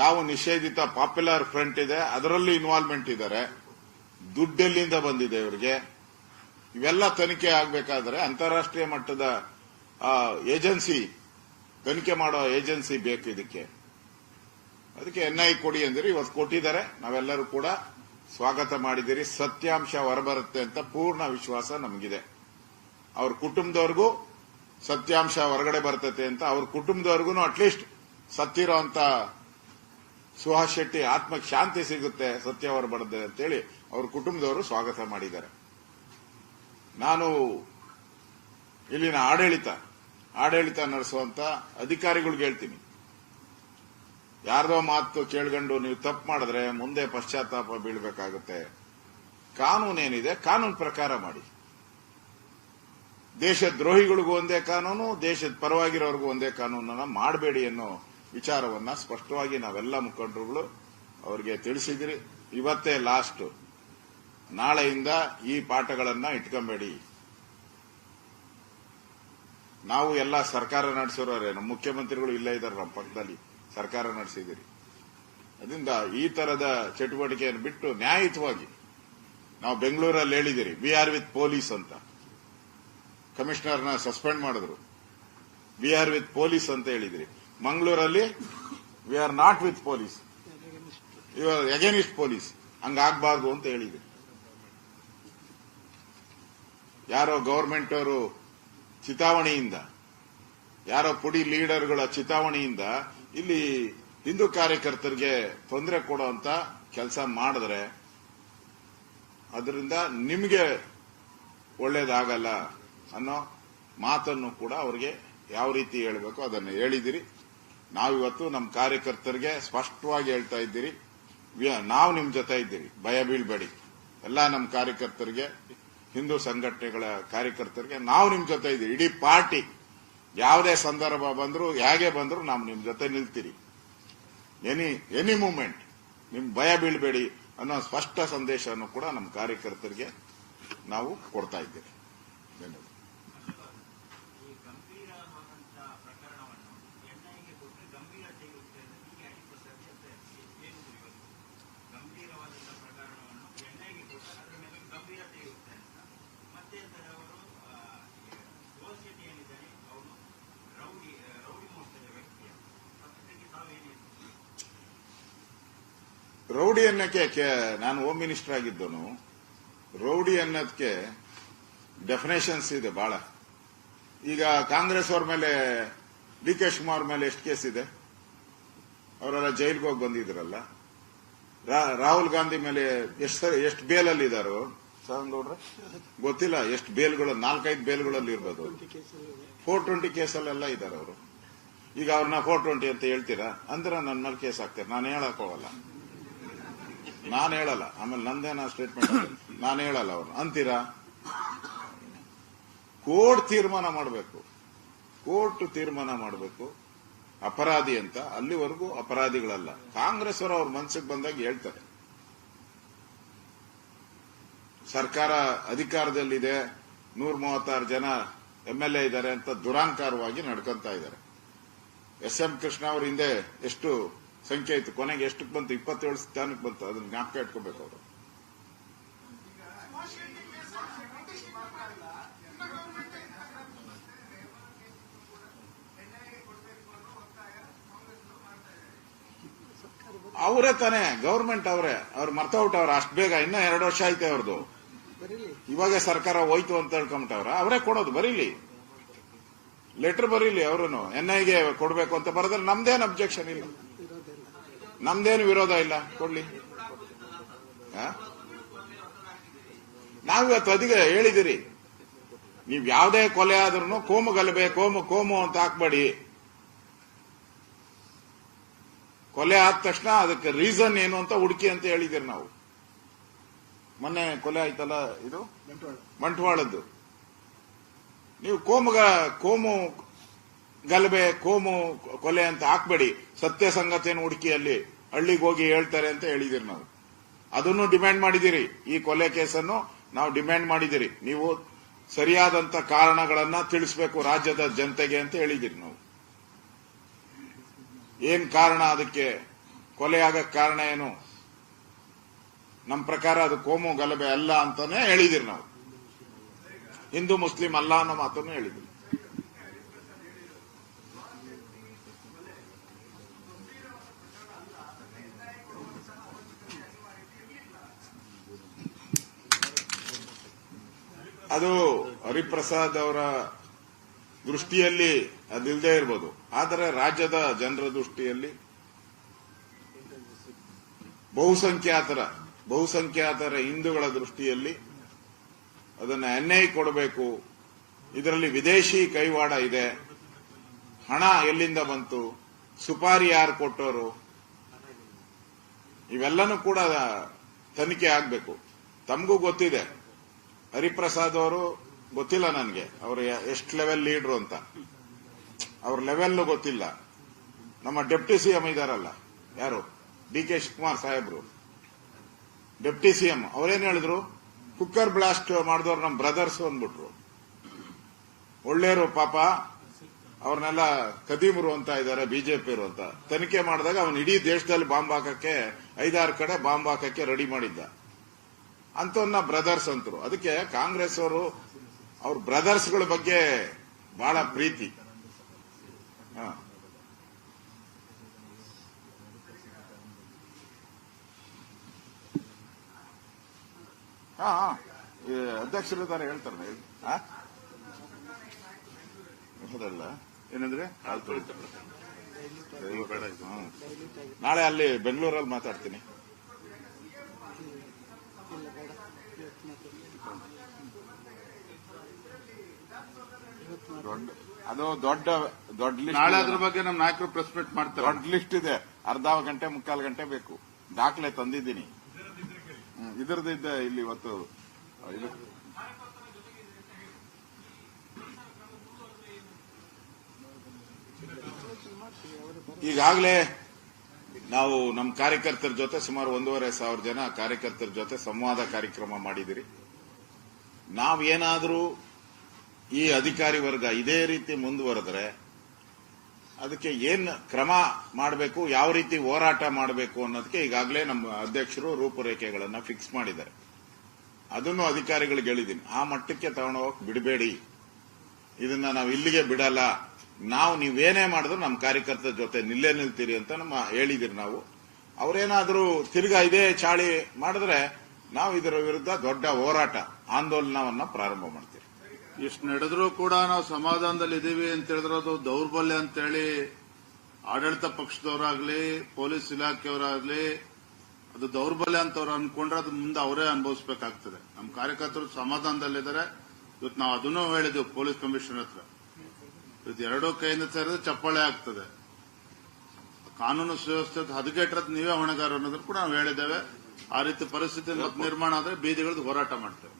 ಯಾವ ನಿಷೇಧಿತ ಪಾಪ್ಯುಲರ್ ಫ್ರಂಟ್ ಇದೆ ಅದರಲ್ಲೂ ಇನ್ವಾಲ್ವ್ಮೆಂಟ್ ಇದ್ದಾರೆ ದುಡ್ಡೆಲ್ಲಿಂದ ಬಂದಿದೆ ಇವರಿಗೆ ಇವೆಲ್ಲ ತನಿಖೆ ಆಗಬೇಕಾದ್ರೆ ಅಂತಾರಾಷ್ಟ್ರೀಯ ಮಟ್ಟದ ಏಜೆನ್ಸಿ ತನಿಖೆ ಮಾಡೋ ಏಜೆನ್ಸಿ ಬೇಕು ಇದಕ್ಕೆ ಅದಕ್ಕೆ ಎನ್ಐ ಕೊಡಿ ಅಂದ್ರೆ ಇವತ್ತು ಕೊಟ್ಟಿದ್ದಾರೆ ನಾವೆಲ್ಲರೂ ಕೂಡ ಸ್ವಾಗತ ಮಾಡಿದ್ದೀರಿ ಸತ್ಯಾಂಶ ಹೊರಬರುತ್ತೆ ಅಂತ ಪೂರ್ಣ ವಿಶ್ವಾಸ ನಮಗಿದೆ ಅವ್ರ ಕುಟುಂಬದವ್ರಿಗೂ ಸತ್ಯಾಂಶ ಹೊರಗಡೆ ಬರ್ತೈತೆ ಅಂತ ಅವ್ರ ಕುಟುಂಬದವ್ರಿಗೂ ಅಟ್ಲೀಸ್ಟ್ ಸತ್ತಿರೋ ಅಂತ ಸುಹಾಸ್ ಶೆಟ್ಟಿ ಆತ್ಮಕ್ಕೆ ಶಾಂತಿ ಸಿಗುತ್ತೆ ಸತ್ಯ ಹೊರಬರುತ್ತೆ ಅಂತೇಳಿ ಅವ್ರ ಕುಟುಂಬದವರು ಸ್ವಾಗತ ಮಾಡಿದ್ದಾರೆ ನಾನು ಇಲ್ಲಿನ ಆಡಳಿತ ಆಡಳಿತ ನಡೆಸುವಂತ ಅಧಿಕಾರಿಗಳಿಗೆ ಹೇಳ್ತೀನಿ ಯಾರದೋ ಮಾತು ಕೇಳ್ಕೊಂಡು ನೀವು ತಪ್ಪು ಮಾಡಿದ್ರೆ ಮುಂದೆ ಪಶ್ಚಾತ್ತಾಪ ಬೀಳ್ಬೇಕಾಗುತ್ತೆ ಕಾನೂನೇನಿದೆ ಕಾನೂನು ಪ್ರಕಾರ ಮಾಡಿ ದೇಶದ ದ್ರೋಹಿಗಳಿಗೂ ಒಂದೇ ಕಾನೂನು ದೇಶದ ಪರವಾಗಿರೋರಿಗೂ ಒಂದೇ ಕಾನೂನನ್ನ ಮಾಡಬೇಡಿ ಅನ್ನೋ ವಿಚಾರವನ್ನ ಸ್ಪಷ್ಟವಾಗಿ ನಾವೆಲ್ಲ ಮುಖಂಡರುಗಳು ಅವರಿಗೆ ತಿಳಿಸಿದಿರಿ ಇವತ್ತೇ ಲಾಸ್ಟ್ ನಾಳೆಯಿಂದ ಈ ಪಾಠಗಳನ್ನ ಇಟ್ಕೊಂಬೇಡಿ ನಾವು ಎಲ್ಲ ಸರ್ಕಾರ ನಡೆಸಿರೋರೇನು ನಮ್ಮ ಮುಖ್ಯಮಂತ್ರಿಗಳು ಇಲ್ಲೇ ಇದ್ದಾರೆ ನಮ್ಮ ಪಕ್ಕದಲ್ಲಿ ಸರ್ಕಾರ ನಡೆಸಿದಿರಿ ಅದರಿಂದ ಈ ತರದ ಚಟುವಟಿಕೆಯನ್ನು ಬಿಟ್ಟು ನ್ಯಾಯಯುತವಾಗಿ ನಾವು ಬೆಂಗಳೂರಲ್ಲಿ ಹೇಳಿದಿರಿ ವಿ ಆರ್ ವಿತ್ ಪೊಲೀಸ್ ಅಂತ ಕಮಿಷನರ್ನ ಸಸ್ಪೆಂಡ್ ಮಾಡಿದ್ರು ವಿ ಆರ್ ವಿತ್ ಪೊಲೀಸ್ ಅಂತ ಹೇಳಿದಿರಿ ಮಂಗಳೂರಲ್ಲಿ we are not with police you are police ಹಂಗಾಗಬಾರ್ದು ಅಂತ ಹೇಳಿದಿರಿ ಯಾರೋ ಗೌರ್ಮೆಂಟ್ ಅವರು ಚಿತಾವಣೆಯಿಂದ ಯಾರೋ ಪುಡಿ ಲೀಡರ್ಗಳ ಚಿತಾವಣೆಯಿಂದ ಇಲ್ಲಿ ಹಿಂದೂ ಕಾರ್ಯಕರ್ತರಿಗೆ ತೊಂದರೆ ಕೊಡುವಂತ ಕೆಲಸ ಮಾಡಿದ್ರೆ ಅದರಿಂದ ನಿಮಗೆ ಒಳ್ಳೇದಾಗಲ್ಲ ಅನ್ನೋ ಮಾತನ್ನು ಕೂಡ ಅವರಿಗೆ ಯಾವ ರೀತಿ ಹೇಳಬೇಕು ಅದನ್ನು ಹೇಳಿದಿರಿ ನಾವಿವತ್ತು ನಮ್ಮ ಕಾರ್ಯಕರ್ತರಿಗೆ ಸ್ಪಷ್ಟವಾಗಿ ಹೇಳ್ತಾ ಇದ್ದೀರಿ ನಾವು ನಿಮ್ಮ ಜೊತೆ ಇದ್ದೀರಿ ಭಯ ಬೀಳ್ಬೇಡಿ ಎಲ್ಲ ನಮ್ಮ ಕಾರ್ಯಕರ್ತರಿಗೆ ಹಿಂದೂ ಸಂಘಟನೆಗಳ ಕಾರ್ಯಕರ್ತರಿಗೆ ನಾವು ನಿಮ್ಮ ಜೊತೆ ಇದ್ದೀವಿ ಇಡೀ ಪಾರ್ಟಿ ಯಾವುದೇ ಸಂದರ್ಭ ಬಂದರೂ ಹೇಗೆ ಬಂದರೂ ನಾವು ನಿಮ್ಮ ಜೊತೆ ನಿಲ್ತೀರಿ ಎನಿ ಎನಿ ಮೂಮೆಂಟ್ ನಿಮ್ಮ ಭಯ ಬೀಳಬೇಡಿ ಅನ್ನೋ ಸ್ಪಷ್ಟ ಸಂದೇಶವನ್ನು ಕೂಡ ನಮ್ಮ ಕಾರ್ಯಕರ್ತರಿಗೆ ನಾವು ಕೊಡ್ತಾ ಇದ್ದೇವೆ ರೌಡಿ ಅನ್ನಕ್ಕೆ ನಾನು ಹೋಮ್ ಮಿನಿಸ್ಟರ್ ಆಗಿದ್ದನು ರೌಡಿ ಅನ್ನೋದಕ್ಕೆ ಡೆಫಿನೇಷನ್ಸ್ ಇದೆ ಬಹಳ ಈಗ ಕಾಂಗ್ರೆಸ್ ಅವ್ರ ಮೇಲೆ ಡಿ ಕೆ ಶಿವಕುಮಾರ್ ಮೇಲೆ ಎಷ್ಟು ಕೇಸ್ ಇದೆ ಅವರೆಲ್ಲ ಜೈಲ್ಗೆ ಹೋಗಿ ಬಂದಿದ್ರಲ್ಲ ರಾಹುಲ್ ಗಾಂಧಿ ಮೇಲೆ ಎಷ್ಟು ಎಷ್ಟು ಬೇಲಲ್ಲಿ ಇದಾರು ಗೊತ್ತಿಲ್ಲ ಎಷ್ಟು ಬೇಲ್ಗಳು ನಾಲ್ಕೈದು ಬೇಲ್ಗಳಲ್ಲಿ ಇರ್ಬೋದು ಫೋರ್ ಟ್ವೆಂಟಿ ಕೇಸಲ್ಲೆಲ್ಲ ಇದ್ದಾರೆ ಅವರು ಈಗ ಅವ್ರನ್ನ ಫೋರ್ ಟ್ವೆಂಟಿ ಅಂತ ಹೇಳ್ತೀರಾ ಅಂದ್ರೆ ನನ್ನ ಮೇಲೆ ಕೇಸ್ ಹಾಕ್ತೀರಾ ನಾನು ಹೇಳಕ್ ಹೋಗಲ್ಲ ನಾನು ಹೇಳಲ್ಲ ಆಮೇಲೆ ನಂದೇನ ಸ್ಟೇಟ್ಮೆಂಟ್ ನಾನು ಹೇಳಲ್ಲ ಅವ್ರು ಅಂತೀರಾ ಕೋರ್ಟ್ ತೀರ್ಮಾನ ಮಾಡಬೇಕು ಕೋರ್ಟ್ ತೀರ್ಮಾನ ಮಾಡಬೇಕು ಅಪರಾಧಿ ಅಂತ ಅಲ್ಲಿವರೆಗೂ ಅಪರಾಧಿಗಳಲ್ಲ ಕಾಂಗ್ರೆಸ್ ಅವರು ಅವ್ರ ಮನಸ್ಸಿಗೆ ಬಂದಾಗ ಹೇಳ್ತಾರೆ ಸರ್ಕಾರ ಅಧಿಕಾರದಲ್ಲಿದೆ ನೂರ ಮೂವತ್ತಾರು ಜನ ಎಂಎಲ್ಎ ಇದ್ದಾರೆ ಅಂತ ದುರಾಂಕಾರವಾಗಿ ನಡ್ಕೊಂತ ಇದ್ದಾರೆ ಎಸ್ ಎಂ ಕೃಷ್ಣ ಅವ್ರ ಹಿಂದೆ ಎಷ್ಟು ಸಂಖ್ಯೆ ಆಯ್ತು ಕೊನೆಗೆ ಎಷ್ಟಕ್ಕೆ ಬಂತು ಇಪ್ಪತ್ತೇಳು ಸ್ಥಾನಕ್ಕೆ ಬಂತು ಅದನ್ನ ಜ್ಞಾಪಕ ಇಟ್ಕೋಬೇಕು ಅವರು ಅವರೇ ತಾನೇ ಗೌರ್ಮೆಂಟ್ ಅವರೇ ಅವ್ರು ಅವ್ರ ಅಷ್ಟು ಬೇಗ ಇನ್ನೂ ಎರಡು ವರ್ಷ ಐತೆ ಅವ್ರದ್ದು ಇವಾಗ ಸರ್ಕಾರ ಹೋಯ್ತು ಅಂತ ಹೇಳ್ಕೊಂಬಿಟ್ಟವ್ರ ಅವರೇ ಕೊಡೋದು ಬರೀಲಿ ಲೆಟರ್ ಬರೀಲಿ ಅವರು ಎನ್ಐಗೆ ಐಗೆ ಕೊಡಬೇಕು ಅಂತ ಬರೋದ್ರೆ ನಮ್ದೇನು ಅಬ್ಜೆಕ್ಷನ್ ಇಲ್ಲ ನಮ್ದೇನು ವಿರೋಧ ಇಲ್ಲ ಕೊಡ್ಲಿ ನಾವಿವತ್ತು ಅದಿಗೆ ಹೇಳಿದಿರಿ ನೀವು ಯಾವುದೇ ಕೊಲೆ ಆದ್ರೂ ಕೋಮು ಗಲಭೆ ಕೋಮು ಕೋಮು ಅಂತ ಹಾಕ್ಬೇಡಿ ಕೊಲೆ ಆದ ತಕ್ಷಣ ಅದಕ್ಕೆ ರೀಸನ್ ಏನು ಅಂತ ಹುಡುಕಿ ಅಂತ ಹೇಳಿದಿರಿ ನಾವು ಮೊನ್ನೆ ಕೊಲೆ ಆಯ್ತಲ್ಲ ಇದು ಬಂಟ್ವಾಳದ್ದು ನೀವು ಕೋಮುಗ ಕೋಮು ಗಲಭೆ ಕೋಮು ಕೊಲೆ ಅಂತ ಹಾಕ್ಬೇಡಿ ಸತ್ಯ ಸಂಗತಿಯನ್ನು ಹುಡುಕಿಯಲ್ಲಿ ಹಳ್ಳಿಗೆ ಹೋಗಿ ಹೇಳ್ತಾರೆ ಅಂತ ಹೇಳಿದಿರಿ ನಾವು ಅದನ್ನು ಡಿಮ್ಯಾಂಡ್ ಮಾಡಿದಿರಿ ಈ ಕೊಲೆ ಕೇಸನ್ನು ನಾವು ಡಿಮ್ಯಾಂಡ್ ಮಾಡಿದಿರಿ ನೀವು ಸರಿಯಾದಂತ ಕಾರಣಗಳನ್ನ ತಿಳಿಸಬೇಕು ರಾಜ್ಯದ ಜನತೆಗೆ ಅಂತ ಹೇಳಿದಿರಿ ನಾವು ಏನ್ ಕಾರಣ ಅದಕ್ಕೆ ಕೊಲೆ ಆಗಕ್ಕೆ ಕಾರಣ ಏನು ನಮ್ಮ ಪ್ರಕಾರ ಅದು ಕೋಮು ಗಲಭೆ ಅಲ್ಲ ಅಂತಾನೆ ಹೇಳಿದಿರಿ ನಾವು ಹಿಂದೂ ಮುಸ್ಲಿಂ ಅಲ್ಲ ಅನ್ನೋ ಮಾತನ್ನು ಹೇಳಿದ್ರು ಅದು ಹರಿಪ್ರಸಾದ್ ಅವರ ದೃಷ್ಟಿಯಲ್ಲಿ ಅದಿಲ್ದೇ ಇರ್ಬೋದು ಆದರೆ ರಾಜ್ಯದ ಜನರ ದೃಷ್ಟಿಯಲ್ಲಿ ಬಹುಸಂಖ್ಯಾತರ ಬಹುಸಂಖ್ಯಾತರ ಹಿಂದೂಗಳ ದೃಷ್ಟಿಯಲ್ಲಿ ಅದನ್ನು ಅನ್ಯಾಯ ಕೊಡಬೇಕು ಇದರಲ್ಲಿ ವಿದೇಶಿ ಕೈವಾಡ ಇದೆ ಹಣ ಎಲ್ಲಿಂದ ಬಂತು ಸುಪಾರಿ ಯಾರು ಕೊಟ್ಟವರು ಇವೆಲ್ಲನೂ ಕೂಡ ತನಿಖೆ ಆಗಬೇಕು ತಮಗೂ ಗೊತ್ತಿದೆ ಹರಿಪ್ರಸಾದ್ ಅವರು ಗೊತ್ತಿಲ್ಲ ನನಗೆ ಅವರು ಎಷ್ಟು ಲೆವೆಲ್ ಲೀಡ್ರು ಅಂತ ಅವ್ರ ಲೆವೆಲ್ ಗೊತ್ತಿಲ್ಲ ನಮ್ಮ ಡೆಪ್ಟಿ ಸಿಎಂ ಇದಾರಲ್ಲ ಯಾರು ಡಿ ಕೆ ಶಿವಕುಮಾರ್ ಸಾಹೇಬ್ರು ಡೆಪ್ಟಿ ಸಿಎಂ ಅವರೇನು ಹೇಳಿದ್ರು ಕುಕ್ಕರ್ ಬ್ಲಾಸ್ಟ್ ಮಾಡಿದವ್ರು ನಮ್ಮ ಬ್ರದರ್ಸ್ ಅಂದ್ಬಿಟ್ರು ಒಳ್ಳೆಯರು ಪಾಪ ಅವ್ರನ್ನೆಲ್ಲ ಕದೀಮರು ಅಂತ ಇದ್ದಾರೆ ಬಿಜೆಪಿಯರು ಅಂತ ತನಿಖೆ ಮಾಡಿದಾಗ ಅವನು ಇಡೀ ದೇಶದಲ್ಲಿ ಬಾಂಬ್ ಹಾಕಕ್ಕೆ ಐದಾರು ಕಡೆ ಬಾಂಬ್ ಹಾಕಕ್ಕೆ ರೆಡಿ ಮಾಡಿದ್ದ ಅಂತವನ್ನ ಬ್ರದರ್ಸ್ ಅಂತರು ಅದಕ್ಕೆ ಕಾಂಗ್ರೆಸ್ ಅವರು ಅವ್ರ ಬ್ರದರ್ಸ್ಗಳ ಬಗ್ಗೆ ಬಹಳ ಪ್ರೀತಿ ಅಧ್ಯಕ್ಷರು ತಾನೇ ಹೇಳ್ತಾರೆ ಹೌದಲ್ಲ ಏನಂದ್ರೆ ನಾಳೆ ಅಲ್ಲಿ ಬೆಂಗಳೂರಲ್ಲಿ ಮಾತಾಡ್ತೀನಿ ದೊಡ್ಡ ಅದು ದೊಡ್ಡ ದೊಡ್ಡ ನಾಳೆ ಅದ್ರ ಬಗ್ಗೆ ನಮ್ಮ ನಾಯಕರು ಪ್ರೆಸ್ ಮೀಟ್ ಮಾಡ್ತಾರೆ ದೊಡ್ಡ ಲಿಸ್ಟ್ ಇದೆ ಅರ್ಧ ಗಂಟೆ ಮುಕ್ಕಾಲು ಗಂಟೆ ಬೇಕು ದಾಖಲೆ ತಂದಿದ್ದೀನಿ ಇದರದಿಂದ ಇಲ್ಲಿ ಇವತ್ತು ಈಗಾಗಲೇ ನಾವು ನಮ್ಮ ಕಾರ್ಯಕರ್ತರ ಜೊತೆ ಸುಮಾರು ಒಂದೂವರೆ ಸಾವಿರ ಜನ ಕಾರ್ಯಕರ್ತರ ಜೊತೆ ಸಂವಾದ ಕಾರ್ಯಕ್ರಮ ಮಾಡಿದಿರಿ ನಾವೇನಾದರೂ ಈ ಅಧಿಕಾರಿ ವರ್ಗ ಇದೇ ರೀತಿ ಮುಂದುವರೆದ್ರೆ ಅದಕ್ಕೆ ಏನು ಕ್ರಮ ಮಾಡಬೇಕು ಯಾವ ರೀತಿ ಹೋರಾಟ ಮಾಡಬೇಕು ಅನ್ನೋದಕ್ಕೆ ಈಗಾಗಲೇ ನಮ್ಮ ಅಧ್ಯಕ್ಷರು ರೂಪುರೇಖೆಗಳನ್ನು ಫಿಕ್ಸ್ ಮಾಡಿದ್ದಾರೆ ಅದನ್ನು ಅಧಿಕಾರಿಗಳಿಗೆ ಹೇಳಿದ್ದೀನಿ ಆ ಮಟ್ಟಕ್ಕೆ ತಗೊಂಡು ಹೋಗಕ್ಕೆ ಬಿಡಬೇಡಿ ಇದನ್ನ ನಾವು ಇಲ್ಲಿಗೆ ಬಿಡಲ್ಲ ನಾವು ನೀವೇನೇ ಮಾಡಿದ್ರು ನಮ್ಮ ಕಾರ್ಯಕರ್ತರ ಜೊತೆ ನಿಲ್ಲೇ ನಿಲ್ತೀರಿ ಅಂತ ನಮ್ಮ ಹೇಳಿದಿರಿ ನಾವು ಅವರೇನಾದರೂ ತಿರ್ಗಾ ಇದೇ ಚಾಳಿ ಮಾಡಿದ್ರೆ ನಾವು ಇದರ ವಿರುದ್ಧ ದೊಡ್ಡ ಹೋರಾಟ ಆಂದೋಲನವನ್ನು ಪ್ರಾರಂಭ ಮಾಡ್ತೀವಿ ಇಷ್ಟು ನಡೆದ್ರೂ ಕೂಡ ನಾವು ಸಮಾಧಾನದಲ್ಲಿ ಇದ್ದೀವಿ ಅಂತ ಹೇಳಿದ್ರೆ ಅದು ದೌರ್ಬಲ್ಯ ಅಂತೇಳಿ ಆಡಳಿತ ಪಕ್ಷದವರಾಗ್ಲಿ ಪೊಲೀಸ್ ಇಲಾಖೆಯವರಾಗಲಿ ಅದು ದೌರ್ಬಲ್ಯ ಅಂತ ಅವ್ರು ಅನ್ಕೊಂಡ್ರೆ ಅದು ಮುಂದೆ ಅವರೇ ಅನುಭವಿಸಬೇಕಾಗ್ತದೆ ನಮ್ಮ ಕಾರ್ಯಕರ್ತರು ಸಮಾಧಾನದಲ್ಲಿದ್ದಾರೆ ಇವತ್ತು ನಾವು ಅದನ್ನೂ ಹೇಳಿದ್ದೆವು ಪೊಲೀಸ್ ಕಮಿಷನರ್ ಹತ್ರ ಇವತ್ತು ಎರಡೂ ಕೈಯಿಂದ ಸೇರಿದ್ರೆ ಚಪ್ಪಾಳೆ ಆಗ್ತದೆ ಕಾನೂನು ಸುವ್ಯವಸ್ಥೆ ಹದಗೆಟ್ಟರದ್ದು ನೀವೇ ಹೊಣೆಗಾರ ಅನ್ನೋದನ್ನು ಕೂಡ ನಾವು ಹೇಳಿದ್ದೇವೆ ಆ ರೀತಿ ಪರಿಸ್ಥಿತಿ ನಿರ್ಮಾಣ ಆದರೆ ಬೀದಿಗಳದ್ದು ಹೋರಾಟ ಮಾಡ್ತೇವೆ